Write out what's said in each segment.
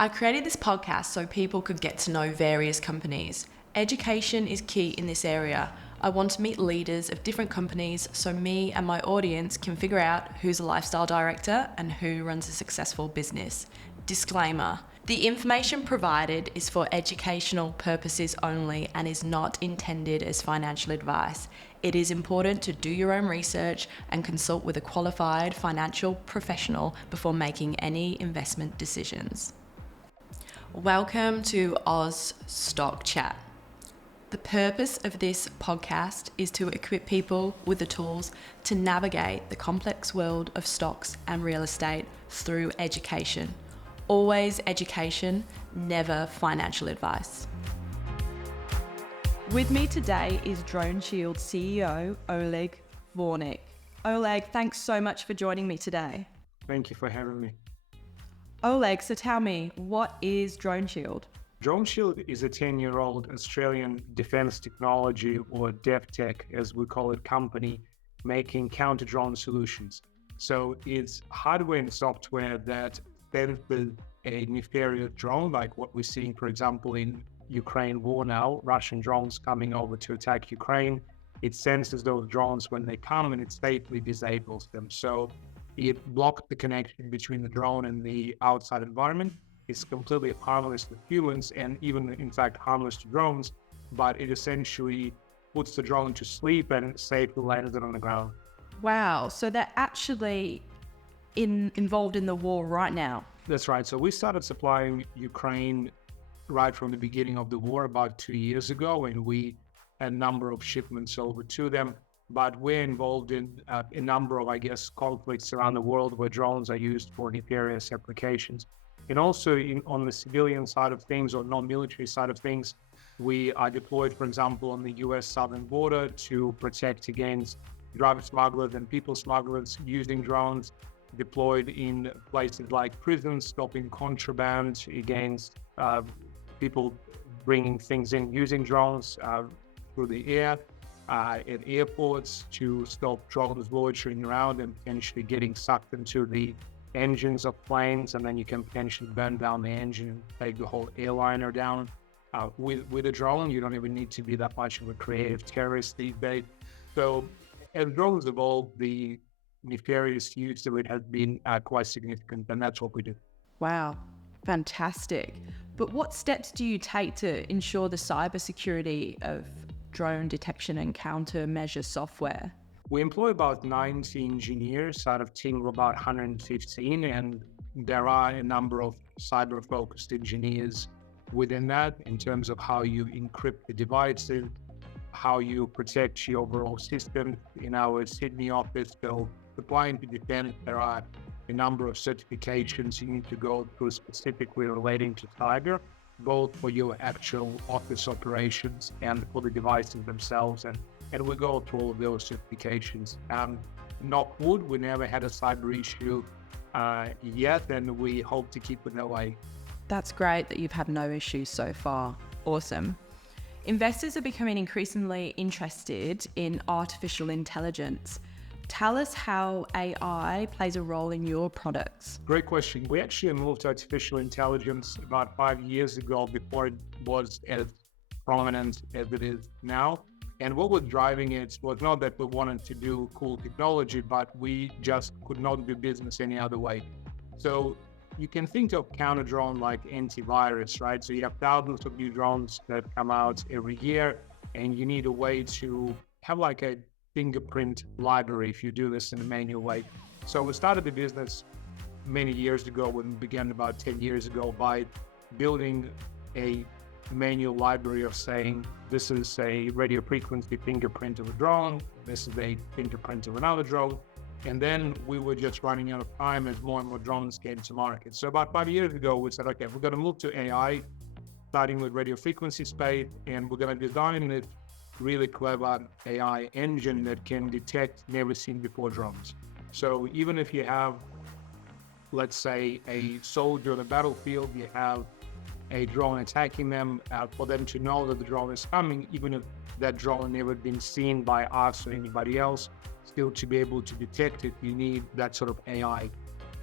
I created this podcast so people could get to know various companies. Education is key in this area. I want to meet leaders of different companies so me and my audience can figure out who's a lifestyle director and who runs a successful business. Disclaimer: the information provided is for educational purposes only and is not intended as financial advice. It is important to do your own research and consult with a qualified financial professional before making any investment decisions. Welcome to Oz Stock Chat. The purpose of this podcast is to equip people with the tools to navigate the complex world of stocks and real estate through education. Always education, never financial advice. With me today is DroneSheild CEO Oleg Vornik. Oleg, thanks so much for joining me today. Thank you for having me. Oleg, so tell me, what is DroneSheild? DroneSheild is a 10-year-old Australian defense technology, or DevTech as we call it, company making counter-drone solutions. So it's hardware and software that senses a nefarious drone, like what we're seeing, for example, in Ukraine war now, Russian drones coming over to attack Ukraine. It senses those drones when they come and it safely disables them. So it blocks the connection between the drone and the outside environment. It's completely harmless to humans and even, in fact, harmless to drones, but it essentially puts the drone to sleep and safely lands it on the ground. Wow, so they're actually involved in the war right now. That's right. So we started supplying Ukraine right from the beginning of the war about 2 years ago, and we had a number of shipments over to them. But we're involved in a number of, conflicts around the world where drones are used for nefarious applications. And also on the civilian side of things, or non-military side of things, we are deployed, for example, on the US southern border to protect against drug smugglers and people smugglers using drones, deployed in places like prisons, stopping contraband against people bringing things in using drones through the air, at airports to stop drones loitering around and potentially getting sucked into the engines of planes, and then you can potentially burn down the engine and take the whole airliner down. With a drone, you don't even need to be that much of a creative terrorist these days. So as drones evolve, the nefarious use of it has been quite significant, and that's what we do. Wow, fantastic. But what steps do you take to ensure the cybersecurity of drone detection and countermeasure software? We employ about 90 engineers out of a team of about 115, and there are a number of cyber-focused engineers within that in terms of how you encrypt the devices, how you protect your overall system. In our Sydney office, so supplying to defense, there are a number of certifications you need to go through specifically relating to cyber, both for your actual office operations and for the devices themselves. And we go through all of those certifications. Knock wood, we never had a cyber issue yet, and we hope to keep it that way. That's great that you've had no issues so far. Awesome. Investors are becoming increasingly interested in artificial intelligence. Tell us how AI plays a role in your products. Great question. We actually moved to artificial intelligence about 5 years ago, before it was as prominent as it is now. And what was driving it was not that we wanted to do cool technology, but we just could not do business any other way. So you can think of counter-drone like antivirus, right? So you have thousands of new drones that come out every year, and you need a way to have like a fingerprint library if you do this in a manual way. So we started the business many years ago, when we began about 10 years ago, by building a manual library of saying, this is a radio frequency fingerprint of a drone, this is a fingerprint of another drone. And then we were just running out of time as more and more drones came to market. So about 5 years ago, we said, okay, we're going to move to AI, starting with radio frequency space, and we're going to design this really clever AI engine that can detect never seen before drones. So even if you have, let's say, a soldier on the battlefield, you have a drone attacking them, for them to know that the drone is coming, even if that drone never been seen by us or anybody else, still to be able to detect it, you need that sort of AI.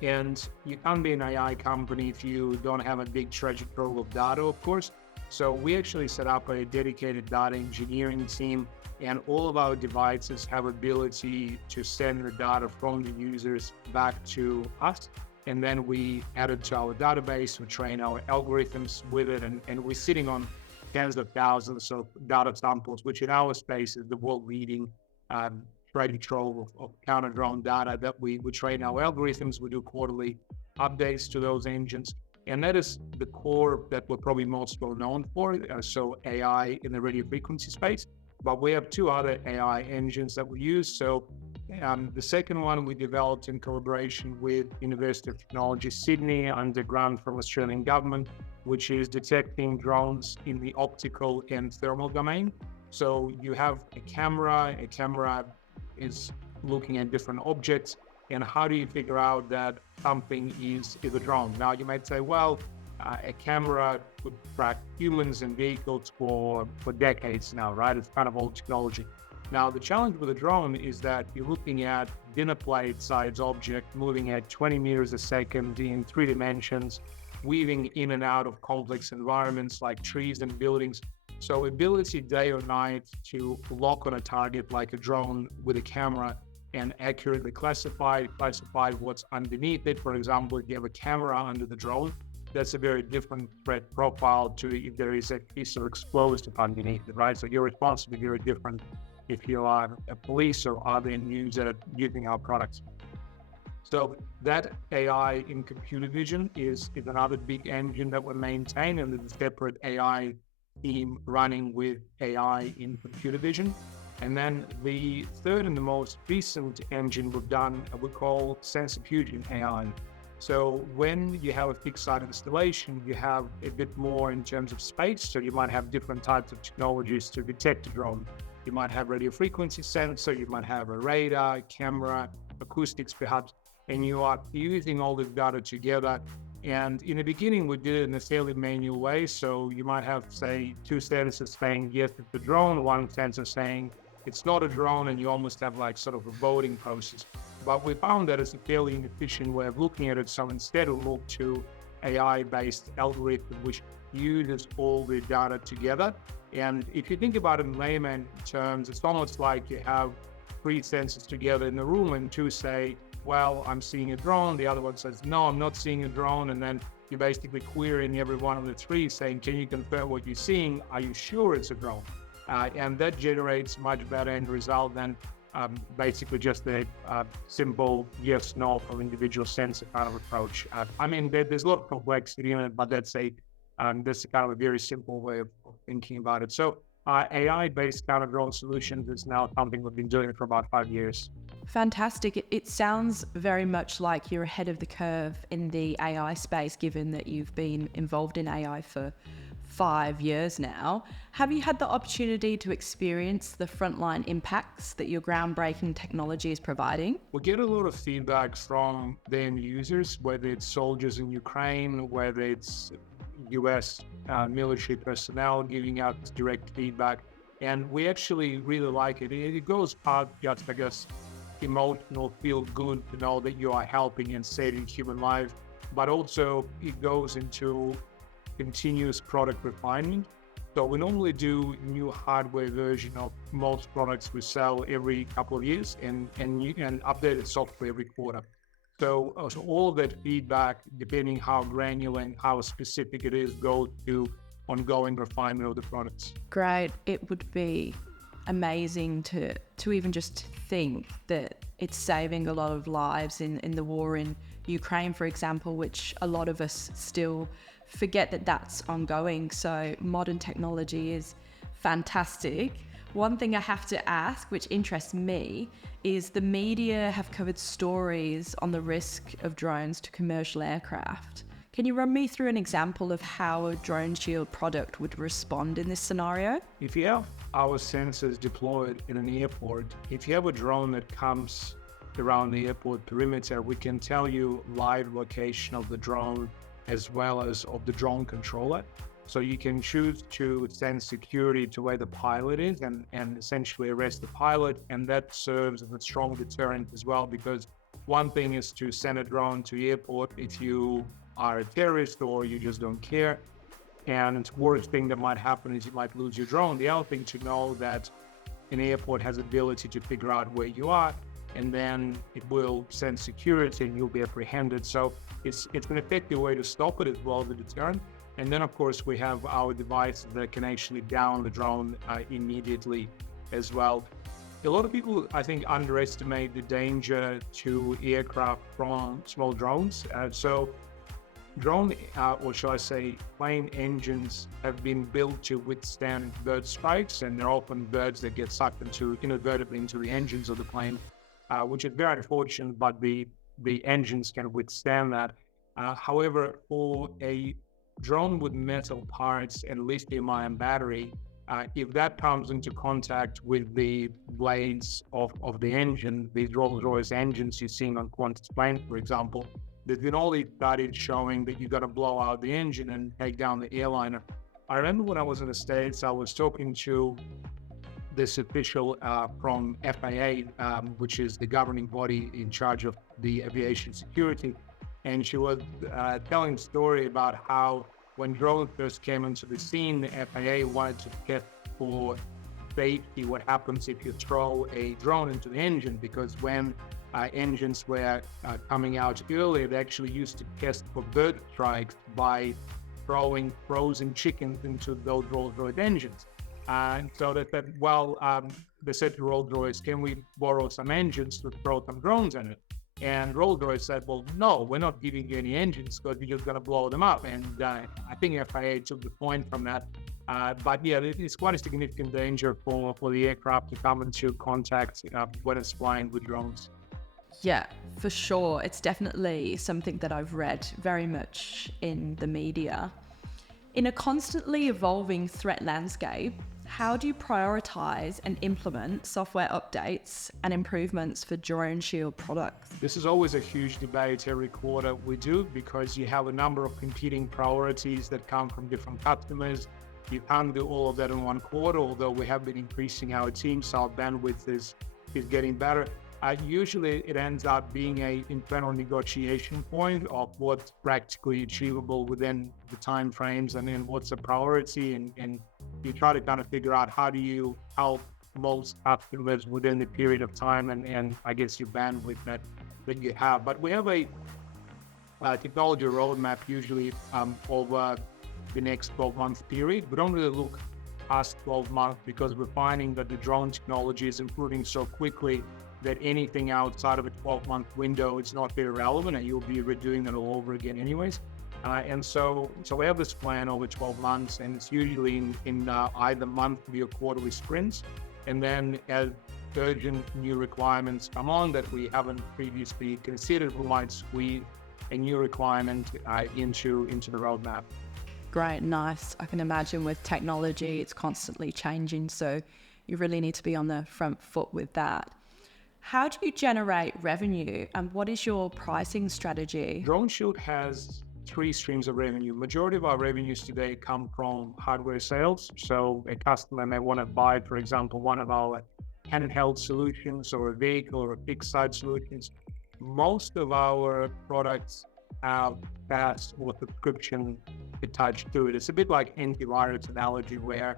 And you can't be an AI company if you don't have a big treasure trove of data, of course. So we actually set up a dedicated data engineering team, and all of our devices have ability to send the data from the users back to us. And then we add it to our database, we train our algorithms with it, and we're sitting on tens of thousands of data samples, which in our space is the world leading treasure trove of counter drone data that we train our algorithms. We do quarterly updates to those engines. And that is the core that we're probably most well known for. So AI in the radio frequency space. But we have two other AI engines that we use. So the second one we developed in collaboration with University of Technology Sydney under grant from Australian government, which is detecting drones in the optical and thermal domain. So you have a camera is looking at different objects, and how do you figure out that something is a drone? Now you might say, well, a camera could track humans and vehicles for decades now, right? It's kind of old technology. Now the challenge with a drone is that you're looking at dinner plate size object moving at 20 meters a second in 3 dimensions, weaving in and out of complex environments like trees and buildings. So ability day or night to lock on a target like a drone with a camera and accurately classify what's underneath it. For example, if you have a camera under the drone, that's a very different threat profile to if there is a piece of explosive underneath it, right? So your response will be very different if you are a police or other user using our products. So that AI in computer vision is another big engine that we maintain, and there's a separate AI team running with AI in computer vision. And then the third and the most recent engine we've done, we call sensor fusion AI. So when you have a fixed site installation, you have a bit more in terms of space. So you might have different types of technologies to detect a drone. You might have radio frequency sensor, you might have a radar, camera, acoustics perhaps, and you are using all this data together. And in the beginning, we did it in a fairly manual way. So you might have, say, two sensors saying, yes, it's a drone, one sensor saying it's not a drone, and you almost have like sort of a voting process. But we found that it's a fairly inefficient way of looking at it. So instead, we moved to AI-based algorithm, which uses all the data together. And if you think about it in layman terms, it's almost like you have three sensors together in the room, and two say, well, I'm seeing a drone. The other one says, no, I'm not seeing a drone. And then you're basically querying every one of the three saying, can you confirm what you're seeing? Are you sure it's a drone? And that generates much better end result than basically just a simple yes, no from individual sensor kind of approach. I mean, there's a lot of complexity in it, but that's kind of a very simple way of thinking about it. So AI-based counter drone solutions is now something we've been doing for about 5 years. Fantastic. It sounds very much like you're ahead of the curve in the AI space, given that you've been involved in AI for 5 years now. Have you had the opportunity to experience the frontline impacts that your groundbreaking technology is providing? We get a lot of feedback from the end users, whether it's soldiers in Ukraine, whether it's US military personnel giving out direct feedback. And we actually really like it. It goes past just, I guess, emotional, feel good to know that you are helping and saving human lives, but also it goes into continuous product refinement. So we normally do new hardware version of most products we sell every couple of years, and updated software every quarter. So all of that feedback, depending how granular and how specific it is, goes to ongoing refinement of the products. Great. It would be amazing to even just think that it's saving a lot of lives in the war in Ukraine, for example, which a lot of us still forget that that's ongoing. So modern technology is fantastic. One thing I have to ask, which interests me, is the media have covered stories on the risk of drones to commercial aircraft. Can you run me through an example of how a DroneSheild product would respond in this scenario? If you have our sensors deployed in an airport, if you have a drone that comes around the airport perimeter, we can tell you live location of the drone as well as of the drone controller. So you can choose to send security to where the pilot is and essentially arrest the pilot. And that serves as a strong deterrent as well, because one thing is to send a drone to the airport if you are a terrorist or you just don't care. And the worst thing that might happen is you might lose your drone. The other thing to know that an airport has the ability to figure out where you are, and then it will send security and you'll be apprehended. So it's an effective way to stop it as well as a deterrent. And then of course we have our devices that can actually down the drone immediately as well. A lot of people, I think, underestimate the danger to aircraft from small drones. So drone, or shall I say, plane engines have been built to withstand bird strikes, and they're often birds that get sucked inadvertently into the engines of the plane, which is very unfortunate, but the engines can withstand that. However, for a drone with metal parts and lithium-ion battery, if that comes into contact with the blades of the engine, these Rolls-Royce engines you're seeing on Qantas planes, for example, there's been all these studies showing that you got to blow out the engine and take down the airliner. I remember when I was in the States, I was talking to this official from FAA, which is the governing body in charge of the aviation security. And she was telling a story about how when drones first came into the scene, the FAA wanted to test for safety what happens if you throw a drone into the engine, because when engines were coming out earlier, they actually used to test for bird strikes by throwing frozen chickens into those Rolls-Royce engines. And so they said, well, they said to Rolls-Royce, can we borrow some engines to throw some drones in it? And Rolls-Royce said, well, no, we're not giving you any engines because you're just going to blow them up. And I think FAA took the point from that. But yeah, it's quite a significant danger for the aircraft to come into contact when it's flying with drones. Yeah, for sure. It's definitely something that I've read very much in the media. In a constantly evolving threat landscape, how do you prioritize and implement software updates and improvements for DroneSheild products? This is always a huge debate every quarter we do, because you have a number of competing priorities that come from different customers. You can't do all of that in one quarter, although we have been increasing our team, so our bandwidth is getting better. Usually it ends up being an internal negotiation point of what's practically achievable within the time frames and then what's a priority, and you try to kind of figure out how do you help most customers within the period of time and I guess your bandwidth that you have. But we have a technology roadmap usually over the next 12-month period. We don't really look past 12 months because we're finding that the drone technology is improving so quickly that anything outside of a 12-month window is not very relevant, and you'll be redoing that all over again anyways. And so we have this plan over 12 months, and it's usually in either monthly or quarterly sprints. And then as urgent new requirements come on that we haven't previously considered, we might squeeze a new requirement into the roadmap. Great, nice. I can imagine with technology, it's constantly changing, so you really need to be on the front foot with that. How do you generate revenue, and what is your pricing strategy? DroneSheild has 3 streams of revenue. Majority of our revenues today come from hardware sales. So a customer may want to buy, for example, one of our handheld solutions or a vehicle or a fixed site solutions. Most of our products have SaaS or subscription attached to it. It's a bit like antivirus analogy, where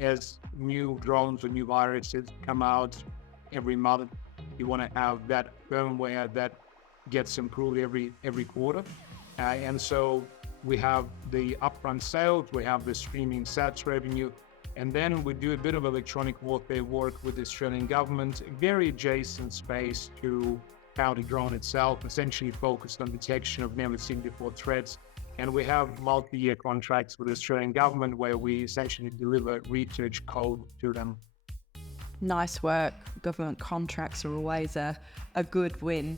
as new drones or new viruses come out every month, you want to have that firmware that gets improved every quarter. And so we have the upfront sales, we have the streaming SaaS revenue, and then we do a bit of electronic warfare work with the Australian government, a very adjacent space to counter-drone itself, essentially focused on detection of never-seen-before threats. And we have multi-year contracts with the Australian government where we essentially deliver research code to them. Nice work. Government contracts are always a good win.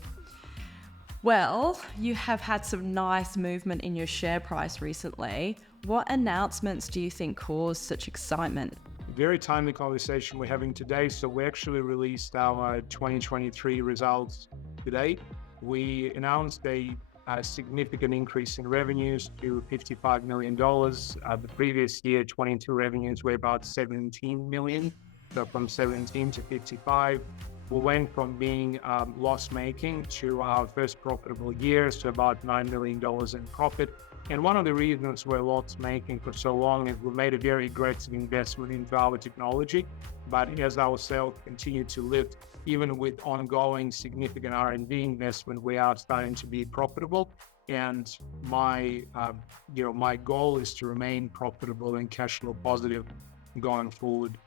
Well, you have had some nice movement in your share price recently. What announcements do you think caused such excitement? Very timely conversation we're having today. So we actually released our 2023 results today. We announced a significant increase in revenues to $55 million. The previous year, 22 revenues were about 17 million. So from 17 to 55. We went from being loss-making to our first profitable year, so about $9 million in profit. And one of the reasons we're loss-making for so long is we made a very aggressive investment into our technology. But as our sales continue to lift, even with ongoing significant R&D investment, we are starting to be profitable. And my goal is to remain profitable and cash flow positive going forward.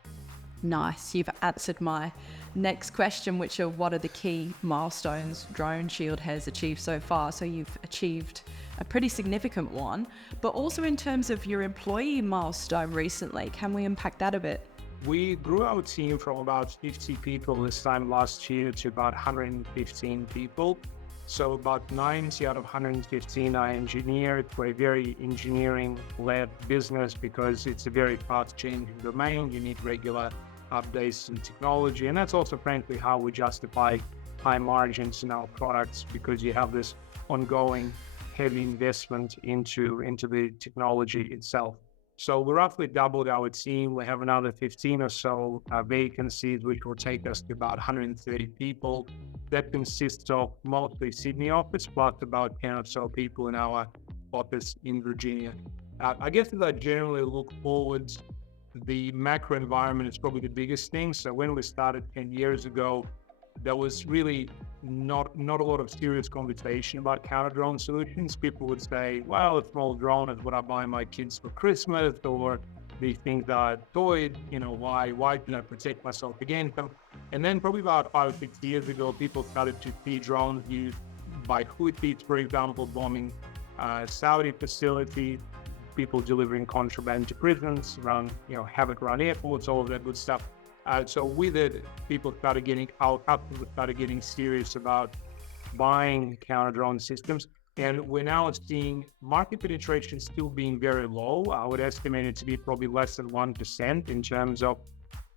Nice. You've answered my next question, which are what are the key milestones DroneSheild has achieved so far? So you've achieved a pretty significant one, but also in terms of your employee milestone recently, can we unpack that a bit? We grew our team from about 50 people this time last year to about 115 people. So about 90 out of 115 are engineers. We're a very engineering-led business because it's a very fast-changing domain. You need regular updates in technology. And that's also, frankly, how we justify high margins in our products, because you have this ongoing heavy investment into the technology itself. So we roughly doubled our team. We have another 15 or so vacancies, which will take us to about 130 people. That consists of mostly Sydney office, plus about 10 or so people in our office in Virginia. I guess as I generally look forward, the macro environment is probably the biggest thing. So when we started 10 years ago, there was really not a lot of serious conversation about counter-drone solutions. People would say, well, a small drone is what I buy my kids for Christmas, or these things are toys, why can I protect myself against them? And then probably about 5 or 6 years ago, people started to see drones used by Houthis, for example, bombing Saudi facilities, people delivering contraband to prisons, havoc around airports, all of that good stuff. So with it, our customers started getting serious about buying counter-drone systems. And we're now seeing market penetration still being very low. I would estimate it to be probably less than 1% in terms of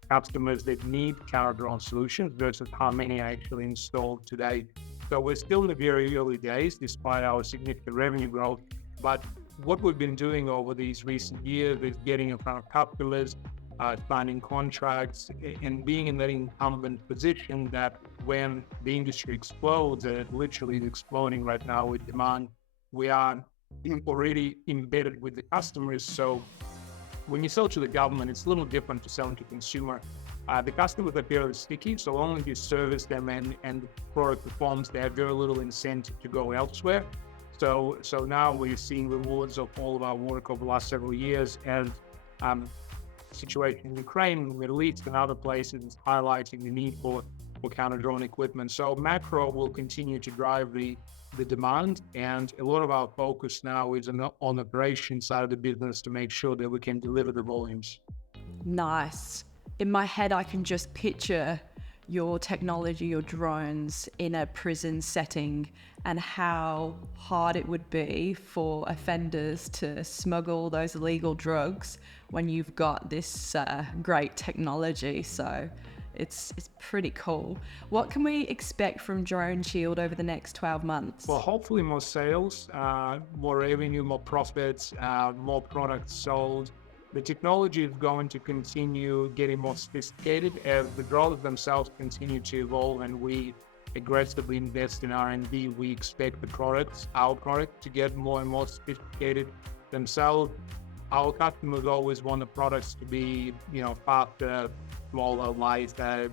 customers that need counter-drone solutions versus how many are actually installed today. So we're still in the very early days, despite our significant revenue growth. But what we've been doing over these recent years is getting in front of customers, signing contracts, and being in that incumbent position that when the industry explodes, and it literally is exploding right now with demand, we are already embedded with the customers. So when you sell to the government, it's a little different to selling to consumer. The customers are fairly sticky, so long as you service them and the product performs, they have very little incentive to go elsewhere. So now we're seeing rewards of all of our work over the last several years, and situation in Ukraine, Middle East, and other places is highlighting the need for counter-drone equipment. So macro will continue to drive the demand, and a lot of our focus now is on the operations side of the business to make sure that we can deliver the volumes. Nice. In my head, I can just picture your technology, your drones in a prison setting, and how hard it would be for offenders to smuggle those illegal drugs when you've got this great technology. So it's pretty cool. What can we expect from DroneSheild over the next 12 months? Well, hopefully more sales, more revenue, more profits, more products sold. The technology is going to continue getting more sophisticated as the drones themselves continue to evolve, and we aggressively invest in R&D. We expect our product, to get more and more sophisticated themselves. Our customers always want the products to be, faster, smaller, lighter,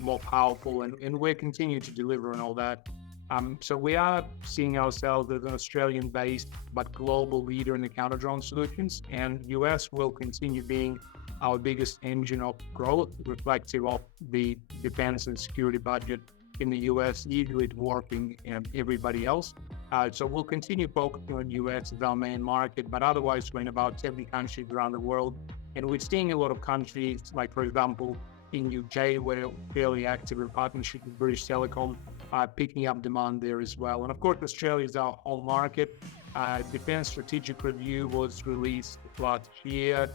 more powerful, and we continue to deliver on all that. So we are seeing ourselves as an Australian-based but global leader in the counter-drone solutions, and US will continue being our biggest engine of growth, reflective of the defense and security budget in the US, easily dwarfing everybody else. So we'll continue focusing on US as our main market, but otherwise we're in about 70 countries around the world. And we're seeing a lot of countries, like for example, in UK, we're fairly active in partnership with British Telecom, picking up demand there as well. And of course, Australia is our home market. Defense Strategic Review was released last year,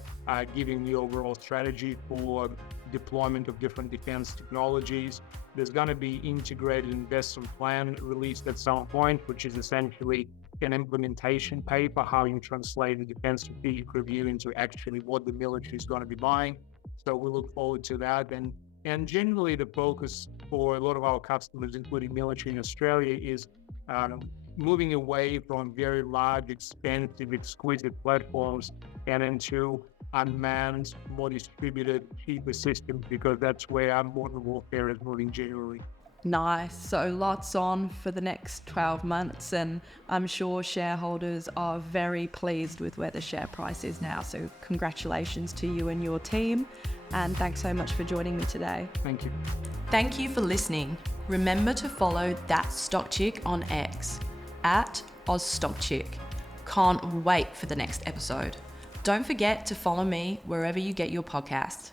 giving the overall strategy for deployment of different defense technologies. There's going to be integrated investment plan released at some point, which is essentially an implementation paper, how you translate the Defense Strategic Review into actually what the military is going to be buying. So we look forward to that. And And generally, the focus for a lot of our customers, including military in Australia, is moving away from very large, expensive, exquisite platforms and into unmanned, more distributed, cheaper systems, because that's where modern warfare is moving generally. Nice. So lots on for the next 12 months, and I'm sure shareholders are very pleased with where the share price is now. So congratulations to you and your team, and thanks so much for joining me today. Thank you. Thank you for listening. Remember to follow That Stock Chick on X at OzStockChick. Can't wait for the next episode. Don't forget to follow me wherever you get your podcasts.